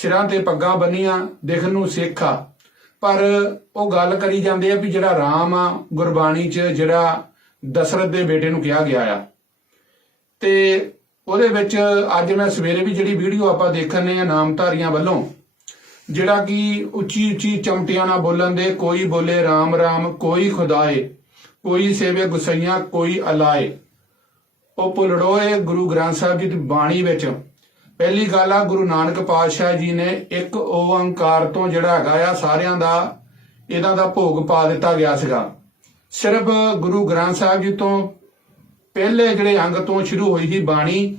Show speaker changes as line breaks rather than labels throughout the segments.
ਸਿਰਾਂ ਤੇ ਪੱਗਾਂ ਬੰਨੀਆਂ ਦੇਖਣ ਨੂੰ ਸਿੱਖ। ਆ ਪਰ ਉਹ ਗੱਲ ਕਰੀ ਜਾਂਦੇ ਆ ਵੀ ਜਿਹੜਾ ਰਾਮ ਆ, ਗੁਰਬਾਣੀ 'ਚ ਜਿਹੜਾ ਦਸ਼ਰਥ ਦੇ ਬੇਟੇ ਨੂੰ ਕਿਹਾ ਗਿਆ ਆ। ਤੇ ਉਹਦੇ ਵਿੱਚ ਅੱਜ ਮੈਂ ਸਵੇਰੇ ਵੀ ਜਿਹੜੀ ਵੀਡੀਓ ਆਪਾਂ ਦੇਖਣੇ ਆ ਨਾਮਧਾਰੀਆਂ ਵੱਲੋਂ, ਜਿਹੜਾ ਕਿ ਉੱਚੀ ਉੱਚੀ ਚਮਟਿਆਂ ਨਾਲ ਬੋਲਣ ਦੇ, ਕੋਈ ਬੋਲੇ ਰਾਮ ਰਾਮ, ਕੋਈ ਖੁਦਾਏ, ਕੋਈ ਸੇਵੇ ਗੁਸਈਆਂ, ਕੋਈ ਅਲਾਏ। ਉਹ ਪੁਲੜੋਏ ਗੁਰੂ ਗ੍ਰੰਥ ਸਾਹਿਬ ਜੀ ਦੀ ਬਾਣੀ ਵਿੱਚ ਪਹਿਲੀ ਗੱਲ ਆ, ਗੁਰੂ ਨਾਨਕ ਪਾਤਸ਼ਾਹ ਜੀ ਨੇ ਇੱਕ ਓੰਕਾਰ ਤੋਂ ਜਿਹੜਾ ਹੈਗਾ ਆ, ਸਾਰਿਆਂ ਦਾ ਇਹਨਾਂ ਦਾ ਭੋਗ ਪਾ ਦਿੱਤਾ ਗਿਆ ਸੀਗਾ। ਸਿਰਫ ਗੁਰੂ ਗ੍ਰੰਥ ਸਾਹਿਬ ਜੀ ਤੋਂ ਪਹਿਲੇ ਜਿਹੜੇ ਅੰਗ ਤੋਂ ਸ਼ੁਰੂ ਹੋਈ ਸੀ ਬਾਣੀ,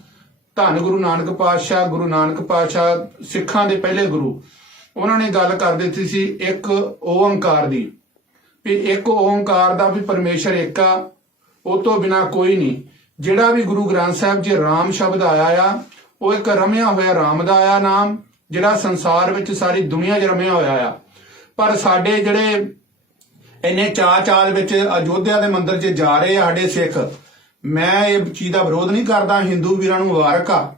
ਧੰਨ ਗੁਰੂ ਨਾਨਕ ਪਾਤਸ਼ਾਹ, ਗੁਰੂ ਨਾਨਕ ਪਾਤਸ਼ਾਹ, ਸਿੱਖਾਂ ਦੇ ਪਹਿਲੇ ਗੁਰੂ, ਉਹਨਾਂ ਨੇ ਗੱਲ ਕਰ ਦਿੱਤੀ ਸੀ ਇੱਕ ਓੰਕਾਰ ਦੀ। ਵੀ ਇੱਕ ਓੰਕਾਰ ਦਾ ਵੀ ਪਰਮੇਸ਼ਰ ਇੱਕ ਆ, ਉਹ ਤੋਂ ਬਿਨਾ ਕੋਈ ਨਹੀਂ। ਜਿਹੜਾ ਵੀ ਗੁਰੂ ਗ੍ਰੰਥ ਸਾਹਿਬ ਜੀ ਰਾਮ ਸ਼ਬਦ ਆਇਆ ਆ ਉਹ ਇੱਕ ਰਮਿਆ ਹੋਇਆ ਰਾਮ ਦਾ ਆਇਆ ਨਾਮ, ਜਿਹੜਾ ਸੰਸਾਰ ਵਿੱਚ ਸਾਰੀ ਦੁਨੀਆ 'ਚ ਰਮਿਆ ਹੋਇਆ ਆ। ਪਰ ਸਾਡੇ ਜਿਹੜੇ ਇੰਨੇ ਚਾਅ ਚਾਅ ਵਿੱਚ ਅਯੋਧਿਆ ਦੇ ਮੰਦਿਰ 'ਚ ਜਾ ਰਹੇ ਆ ਸਾਡੇ ਸਿੱਖ, ਮੈਂ ਇਹ ਚੀਜ਼ ਦਾ ਵਿਰੋਧ ਨਹੀਂ ਕਰਦਾ, ਹਿੰਦੂ ਵੀਰਾਂ ਨੂੰ ਮੁਬਾਰਕ ਆ।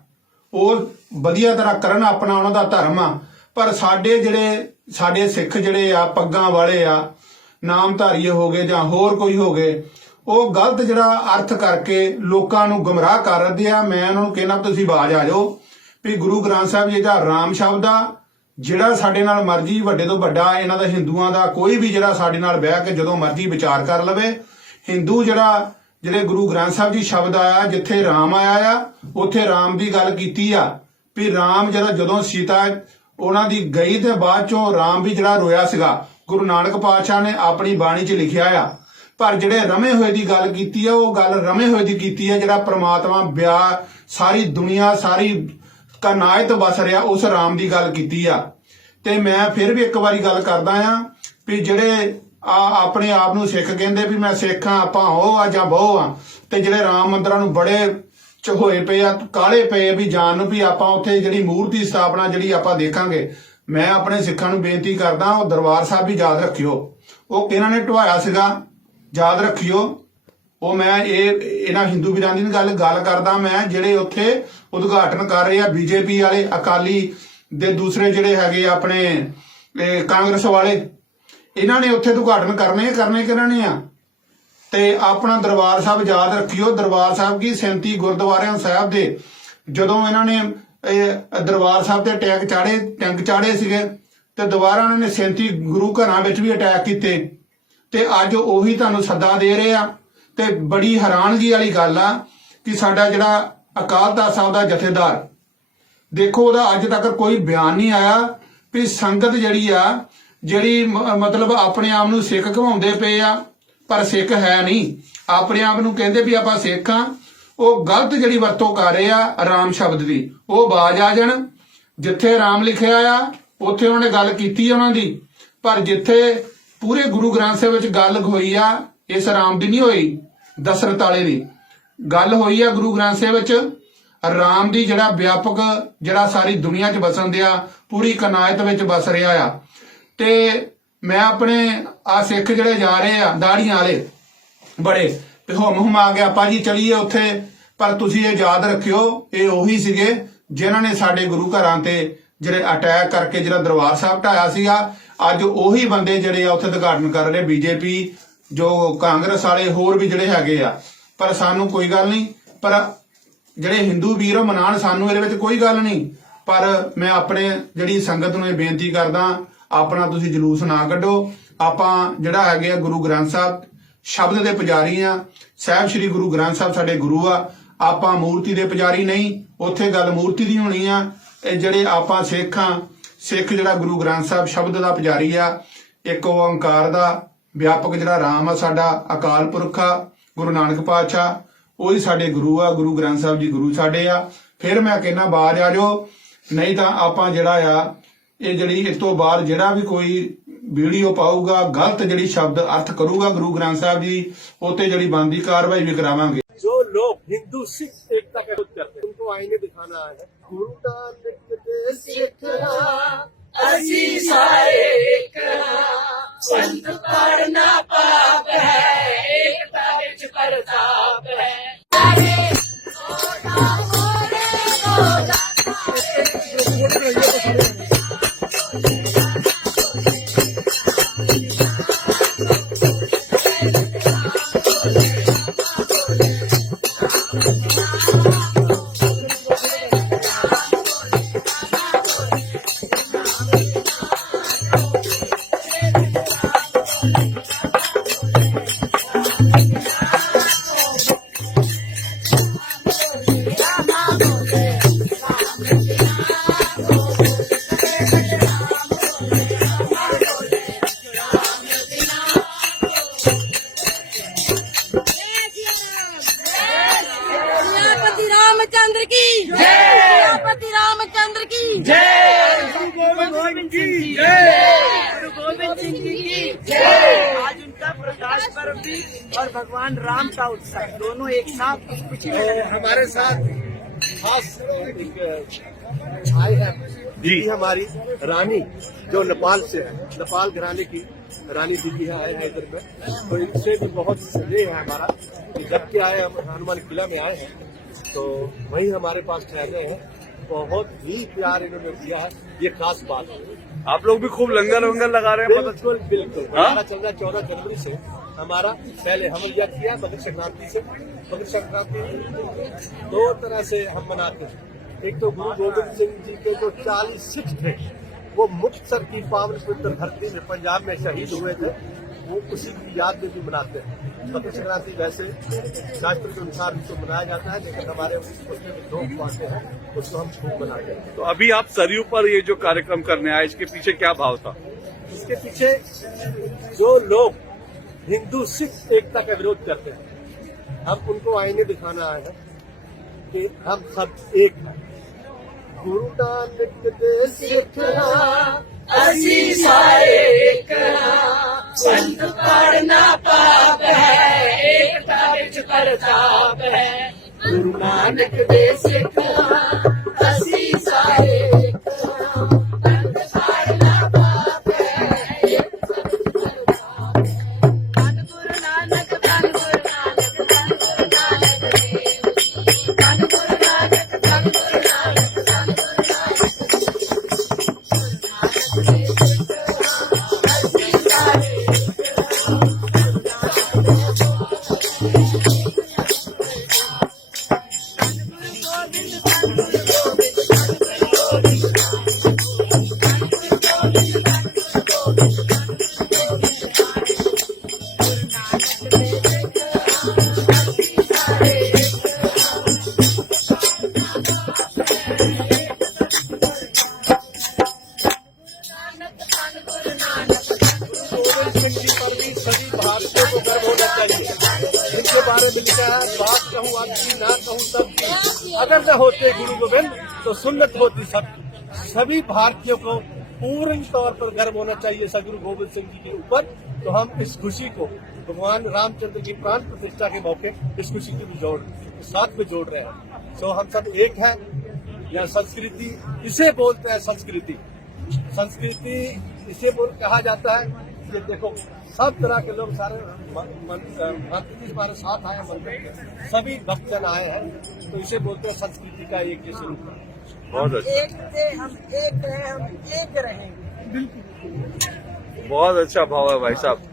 ਉਹ ਵਧੀਆ ਤਰ੍ਹਾਂ ਕਰਨ ਆਪਣਾ ਉਹਨਾਂ ਦਾ ਧਰਮ ਆ। ਪਰ ਸਾਡੇ ਜਿਹੜੇ, ਸਾਡੇ ਸਿੱਖ ਜਿਹੜੇ ਆ, ਪੱਗਾਂ ਵਾਲੇ ਆ ਨਾਮਧਾਰੀਏ ਹੋ ਗਏ ਜਾਂ ਹੋਰ ਕੋਈ ਹੋ ਗਏ ਉਹ ਗਲਤ ਜਿਹੜਾ ਅਰਥ ਕਰਕੇ ਲੋਕਾਂ ਨੂੰ ਗਮਰਾਹ ਕਰ ਰਹੇ ਆ, ਮੈਂ ਉਹਨਾਂ ਨੂੰ ਕਹਿਣਾ ਤੁਸੀਂ ਬਾਜ ਆ ਜਾਓ। ਵੀ ਗੁਰੂ ਗ੍ਰੰਥ ਸਾਹਿਬ ਜੀ ਦਾ ਰਾਮ ਸ਼ਬਦ ਆ, ਜਿਹੜਾ ਸਾਡੇ ਨਾਲ ਮਰਜ਼ੀ ਵੱਡੇ ਤੋਂ ਵੱਡਾ, ਇਹਨਾਂ ਦਾ ਹਿੰਦੂਆਂ ਦਾ ਕੋਈ ਵੀ ਜਿਹੜਾ ਸਾਡੇ ਨਾਲ ਬਹਿ ਕੇ ਜਦੋਂ ਮਰਜ਼ੀ ਵਿਚਾਰ ਕਰ ਲਵੇ। ਹਿੰਦੂ ਜਿਹੜਾ, ਜਿਹੜੇ ਗੁਰੂ ਗ੍ਰੰਥ ਸਾਹਿਬ ਜੀ ਸ਼ਬਦ ਆਇਆ, ਜਿੱਥੇ ਰਾਮ ਆਇਆ ਆ, ਉੱਥੇ ਰਾਮ ਦੀ ਗੱਲ ਕੀਤੀ ਆ। ਵੀ ਰਾਮ ਜਿਹੜਾ ਜਦੋਂ ਸੀਤਾ, ਉਹਨਾਂ ਦੀ ਗਈ ਤੇ ਬਾਅਦ ਚੋਂ ਰਾਮ ਵੀ ਜਿਹੜਾ ਰੋਇਆ ਸੀਗਾ, ਗੁਰੂ ਨਾਨਕ ਪਾਤਸ਼ਾਹ ਨੇ ਆਪਣੀ ਬਾਣੀ 'ਚ ਲਿਖਿਆ ਆ। ਪਰ ਜਿਹੜੇ ਰਮੇ ਹੋਏ ਦੀ ਗੱਲ ਕੀਤੀ ਆ, ਉਹ ਗੱਲ ਰਮੇ ਹੋਏ ਦੀ ਕੀਤੀ ਆ, ਜਿਹੜਾ ਪ੍ਰਮਾਤਮਾ ਵਿਆਹ ਸਾਰੀ ਦੁਨੀਆ, ਸਾਰੀ ਕਾਇਨਾਤ ਵਸ ਰਿਹਾ, ਉਸ ਰਾਮ ਦੀ ਗੱਲ ਕੀਤੀ ਆ। ਤੇ ਮੈਂ ਫਿਰ ਵੀ ਇੱਕ ਵਾਰੀ ਗੱਲ ਕਰਦਾ ਆ ਵੀ ਜਿਹੜੇ ਆ ਆਪਣੇ ਆਪ ਨੂੰ ਸਿੱਖ ਕਹਿੰਦੇ ਵੀ ਮੈਂ ਸਿੱਖ ਆ ਆਪਾਂ ਉਹ ਆ ਜਾਂ ਬਹੁ ਆ, ਤੇ ਜਿਹੜੇ ਰਾਮ ਮੰਦਰਾਂ ਨੂੰ ਬੜੇ ਚ ਹੋਏ ਪਏ ਆ, ਕਾਲੇ ਪਏ ਵੀ ਜਾਣ ਨੂੰ ਵੀ ਆਪਾਂ ਉੱਥੇ ਜਿਹੜੀ ਮੂਰਤੀ ਸਥਾਪਨਾ ਜਿਹੜੀ ਆਪਾਂ ਦੇਖਾਂਗੇ, ਮੈਂ ਆਪਣੇ ਸਿੱਖਾਂ ਨੂੰ ਬੇਨਤੀ ਕਰਦਾ, ਉਹ ਦਰਬਾਰ ਸਾਹਿਬ ਵੀ ਯਾਦ ਰੱਖਿਓ। ਉਹ ਕਿਹਨਾਂ ਨੇ ਢਵਾਇਆ ਸੀਗਾ? ਯਾਦ ਰੱਖਿਓ, ਉਹ ਮੈਂ ਇਹ, ਇਹਨਾਂ ਹਿੰਦੂ ਵੀਰਾਂ ਦੀ ਗੱਲ ਗੱਲ ਕਰਦਾ ਮੈਂ, ਜਿਹੜੇ ਉੱਥੇ ਉਦਘਾਟਨ ਕਰ ਰਹੇ ਆ ਬੀਜੇਪੀ ਵਾਲੇ, ਅਕਾਲੀ ਦੇ ਦੂਸਰੇ ਜਿਹੜੇ ਹੈਗੇ ਆਪਣੇ ਕਾਂਗਰਸ ਵਾਲੇ, ਇਹਨਾਂ ਨੇ ਉੱਥੇ ਉਦਘਾਟਨ ਕਰਨੇ ਕਰਨੇ ਕਿਹਨਾਂ ਆ? ਤੇ ਆਪਣਾ ਦਰਬਾਰ ਸਾਹਿਬ ਯਾਦ ਰੱਖਿਓ, ਦਰਬਾਰ ਸਾਹਿਬ ਕੀ 37 ਗੁਰਦੁਆਰਿਆਂ ਸਾਹਿਬ ਦੇ, ਜਦੋਂ ਇਹਨਾਂ ਨੇ ਦਰਬਾਰ ਸਾਹਿਬ ਤੇ ਅਟੈਕ ਚਾੜੇ, ਟੈਂਕ ਚਾੜੇ ਸੀਗੇ, ਤੇ ਦੁਬਾਰਾ ਇਹਨਾਂ ਨੇ 37 ਗੁਰੂ ਘਰਾਂ ਵਿੱਚ ਵੀ ਅਟੈਕ ਕੀਤੇ। ਤੇ ਅੱਜ ਉਹੀ ਤੁਹਾਨੂੰ ਸੱਦਾ ਦੇ ਰਹੇ ਆ। ਤੇ ਬੜੀ ਹੈਰਾਨਗੀ ਵਾਲੀ ਗੱਲ ਆ ਕਿ ਸਾਡਾ ਜਿਹੜਾ ਅਕਾਲ ਤਖਤ ਸਾਹਿਬ ਦਾ ਜਥੇਦਾਰ, ਦੇਖੋ ਉਹਦਾ ਅੱਜ ਤੱਕ ਕੋਈ ਬਿਆਨ ਨਹੀਂ ਆਇਆ ਵੀ ਸੰਗਤ ਜਿਹੜੀ ਆ, ਜਿਹੜੀ ਮਤਲਬ ਆਪਣੇ ਆਪ ਨੂੰ ਸਿੱਖ ਘਵਾਉਂਦੇ ਪਏ ਆ, ਪਰ ਸਿੱਖ ਹੈ ਨਹੀਂ। ਆਪਣੇ ਆਪ ਨੂੰ ਕਹਿੰਦੇ ਵੀ ਆਪਾਂ ਸਿੱਖ ਆ। ਉਹ ਗਲਤ ਜਿਹੜੀ ਵਰਤੋਂ ਕਰ ਰਹੇ ਆ, ਰਾਮ ਸ਼ਬਦ ਦੀ। ਉਹ ਬਾਜ ਆ ਜਾਣ। ਜਿੱਥੇ ਰਾਮ ਲਿਖਿਆ ਆ, ਉੱਥੇ ਉਹਨੇ ਗੱਲ ਕੀਤੀ ਉਹਨਾਂ ਦੀ। ਪਰ ਜਿੱਥੇ ਪੂਰੇ ਗੁਰੂ ਗ੍ਰੰਥ ਸਾਹਿਬ ਵਿੱਚ ਗੱਲ ਹੋਈ ਆ, ਇਸ ਰਾਮ ਦੀ ਨਹੀਂ ਹੋਈ ਦਸ਼ਰਥ ਵਾਲੇ ਦੀ। ਗੱਲ ਹੋਈ ਆ ਗੁਰੂ ਗ੍ਰੰਥ ਸਾਹਿਬ ਵਿੱਚ, ਰਾਮ ਦੀ ਜਿਹੜਾ ਵਿਆਪਕ, ਜਿਹੜਾ ਸਾਰੀ ਦੁਨੀਆ 'ਚ ਵਸਣ ਦਿਆ, ਪੂਰੀ ਕਨਾਇਤ ਵਿੱਚ ਵਸ ਰਿਹਾ ਆ। ਤੇ ਮੈਂ ਆਪਣੇ ਆ ਸਿੱਖ ਜਿਹੜੇ ਜਾ ਰਹੇ ਆ, ਦਾੜੀਆਂ ਵਾਲੇ, ਬੜੇ, ਤੇ ਹੁਮ ਹੁਮ ਆ ਗਿਆ, ਭਾਜੀ ਚਲੀਏ ਉੱਥੇ, ਪਰ ਤੁਸੀਂ ਇਹ ਯਾਦ ਰੱਖਿਓ, ਇਹ ਉਹੀ ਸੀਗੇ ਜਿਨ੍ਹਾਂ ਨੇ ਸਾਡੇ ਗੁਰੂ ਘਰਾਂ ਤੇ ਜਿਹੜੇ ਅਟੈਕ ਕਰਕੇ ਜਿਹੜਾ ਦਰਬਾਰ ਸਾਹਿਬ ਢਾਇਆ ਸੀਗਾ ਅੱਜ ਉਹੀ ਬੰਦੇ ਜਿਹੜੇ ਆ ਉੱਥੇ ਉਦਘਾਟਨ ਕਰ ਰਹੇ ਬੀਜੇਪੀ, ਜੋ ਕਾਂਗਰਸ ਵਾਲੇ, ਹੋਰ ਵੀ ਜਿਹੜੇ ਹੈਗੇ ਆ। ਪਰ ਸਾਨੂੰ ਕੋਈ ਗੱਲ ਨਹੀਂ, ਪਰ ਜਿਹੜੇ ਹਿੰਦੂ ਵੀਰ ਉਹ ਮਨਾਣ ਸਾਨੂੰ ਇਹਦੇ ਵਿੱਚ ਕੋਈ ਗੱਲ ਨਹੀਂ। ਪਰ ਮੈਂ ਆਪਣੇ ਜਿਹੜੀ ਸੰਗਤ ਨੂੰ ਇਹ ਬੇਨਤੀ ਕਰਦਾ, ਆਪਣਾ ਤੁਸੀਂ ਜਲੂਸ ਨਾ ਕੱਢੋ। ਆਪਾਂ ਜਿਹੜਾ ਹੈਗੇ ਆ ਗੁਰੂ ਗ੍ਰੰਥ ਸਾਹਿਬ, ਸ਼ਬਦ ਦੇ ਪੁਜਾਰੀ ਆ। ਸਾਹਿਬ ਸ੍ਰੀ ਗੁਰੂ ਗ੍ਰੰਥ ਸਾਹਿਬ ਸਾਡੇ ਗੁਰੂ ਆ। ਆਪਾਂ ਮੂਰਤੀ ਦੇ ਪੁਜਾਰੀ ਨਹੀਂ, ਉੱਥੇ ਗੱਲ ਮੂਰਤੀ ਦੀ ਹੋਣੀ ਆ। ਇਹ ਜਿਹੜੇ ਆਪਾਂ ਸਿੱਖ ਆ ਸਿੱਖ ਜਿਹੜਾ ਗੁਰੂ ਗ੍ਰੰਥ ਸਾਹਿਬ ਸ਼ਬਦ ਦਾ ਪੁਜਾਰੀ ਆ ਇੱਕ ਓੰਕਾਰ ਦਾ ਵਿਆਪਕ ਜਿਹੜਾ ਰਾਮ ਆ ਸਾਡਾ ਅਕਾਲ ਪੁਰਖ ਆ ਗੁਰੂ ਨਾਨਕ ਪਾਤਸ਼ਾਹ ਉਹੀ ਸਾਡੇ ਗੁਰੂ ਆ ਗੁਰੂ ਗ੍ਰੰਥ ਸਾਹਿਬ ਜੀ ਗੁਰੂ ਸਾਡੇ ਆ ਫਿਰ ਮੈਂ ਕਹਿੰਦਾ ਬਾਜ ਆ ਜਾਓ ਨਹੀਂ ਤਾਂ ਆਪਾਂ ਜਿਹੜਾ ਆ ਇਹ ਜਿਹੜੀ ਇਸ ਤੋਂ ਬਾਅਦ ਜਿਹੜਾ ਵੀ ਕੋਈ ਵੀਡੀਓ ਪਾਊਗਾ ਗਲਤ ਜਿਹੜੀ ਸ਼ਬਦ ਅਰਥ ਕਰੂਗਾ ਗੁਰੂ ਗ੍ਰੰਥ ਸਾਹਿਬ ਜੀ ਉੱਤੇ ਜਿਹੜੀ ਬਣਦੀ ਕਾਰਵਾਈ ਵੀ ਕਰਾਵਾਂਗੇ
जो लोग हिंदू सिख एकता का विरोध करते हैं उनको आईने दिखाना है गुरु नानक के सिख
ਅਸੀਂ ਸਾਰੇ ਇੱਕ ਸੰਤ ਪੜਨਾ ਪਾਪ ਹੈ
भी और भगवान राम का उत्सव दोनों एक साथ इस खुशी में
तो हमारे साथ खास एक आए हैं जी। हमारी रानी जो नेपाल से है। नेपाल घराने की रानी दीदी है आए हैं इधर में तो इनसे भी बहुत स्नेह है हमारा कि जब के आए हम हनुमान किला में आए हैं तो वही हमारे पास ठहरे हैं। बहुत ही प्यार इन्होंने किया है ये खास बात है।
आप लोग भी खूब लंगर वंगर लगा रहे हैं
बिल्कुल बिल्कुल? चल रहा है चौदह जनवरी से हमारा पहले हम यह किया मकर संक्रांति से। मकर संक्रांति दो तरह से हम मनाते हैं। एक तो गुरु गोविंद सिंह जी के जो चालीस सिख थे वो मुक्तसर की पावन पवित्र धरती में पंजाब में शहीद हुए थे वो उसी की याद में भी मनाते हैं। मकर संक्रांति वैसे शास्त्र के अनुसार उसको मनाया जाता है लेकिन हमारे उसमें दो बातें हैं उसको हम खूब मनाते हैं।
तो अभी आप सरयू पर ये जो कार्यक्रम करने आए इसके पीछे क्या भाव था?
इसके पीछे जो लोग हिंदू सिख एकता का विरोध करते हैं। हम उनको आईने दिखाना आए हैं कि हम सब एक हैं। गुरु नानक दे गुरु नानक दे बारे में लिखा है बात कहूँ आपकी ना कहूँ सबकी अगर न होते गुरु गोविंद तो सुन्नत होती सब। सभी भारतीयों को पूर्ण तौर पर गर्व होना चाहिए सदगुरु गोविंद सिंह जी के ऊपर। तो हम इस खुशी को भगवान रामचंद्र की प्राण प्रतिष्ठा के मौके इस खुशी को जोड़, साथ में जोड़ रहे हैं। सो हम सब एक हैं। यह संस्कृति इसे बोलते हैं संस्कृति। संस्कृति इसे बोल कहा जाता है कि देखो, सब तरह के लोग सारे भक्त जी हमारे साथ आए मंदिर सभी भक्तजन आए हैं। तो इसे बोलते हैं संस्कृति का एक ये स्वरूप। है
बहुत अच्छा।
एक थे हम एक रहे हम एक रहेंगे।
बहुत अच्छा भाव है भाई साहब।